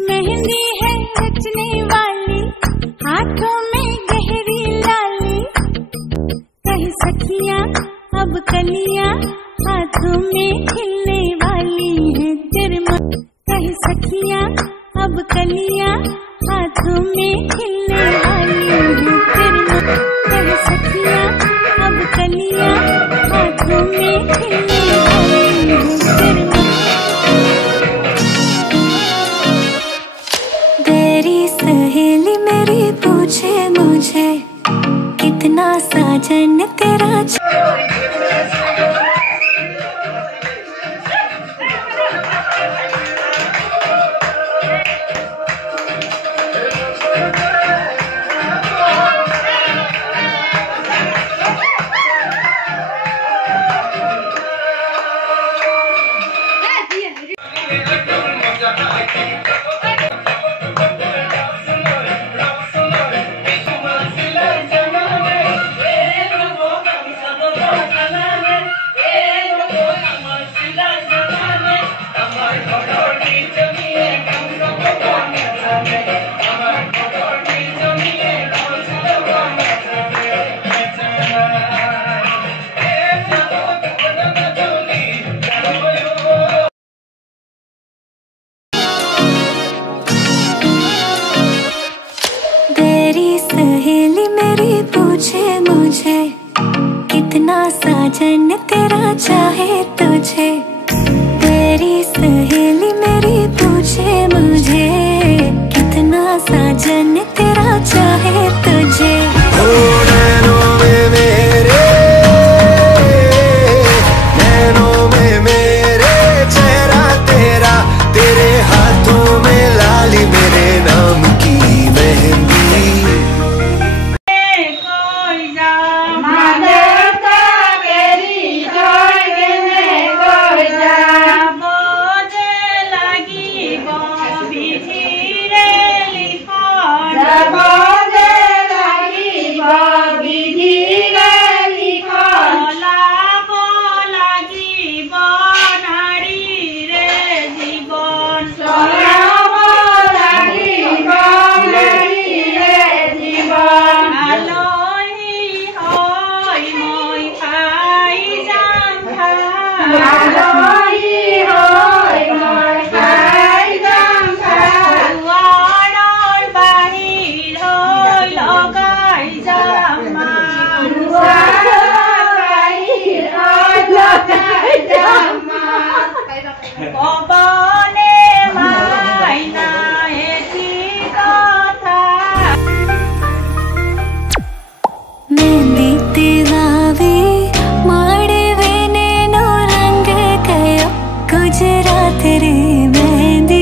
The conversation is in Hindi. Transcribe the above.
मेहंदी है रचने वाली, हाथों में गहरी लाली। कह सखियां अब कलियां, हाथों में खिलने वाली है तेरे मन। कह सखियां अब कलियां, हाथों में खिलने वाली है तेरे मन। कह सखियां अब कलियां, हाथों में खिलने वाली है तेरे मन। तेरी सहेली मेरी पूछे मुझे, कितना साजन तेरा सहेली मेरी पूछे मुझे, कितना साजन तेरा चाहे तुझे। तेरी सहेली मेरी पूछे मुझे, कितना साजन तेरा चाहे तुझे। नैनों में मेरे, नैनों में मेरे चेहरा तेरा, तेरे हाथों में लाली मेरे नाम की मेहंदी। गुजरात रे मेहंदी।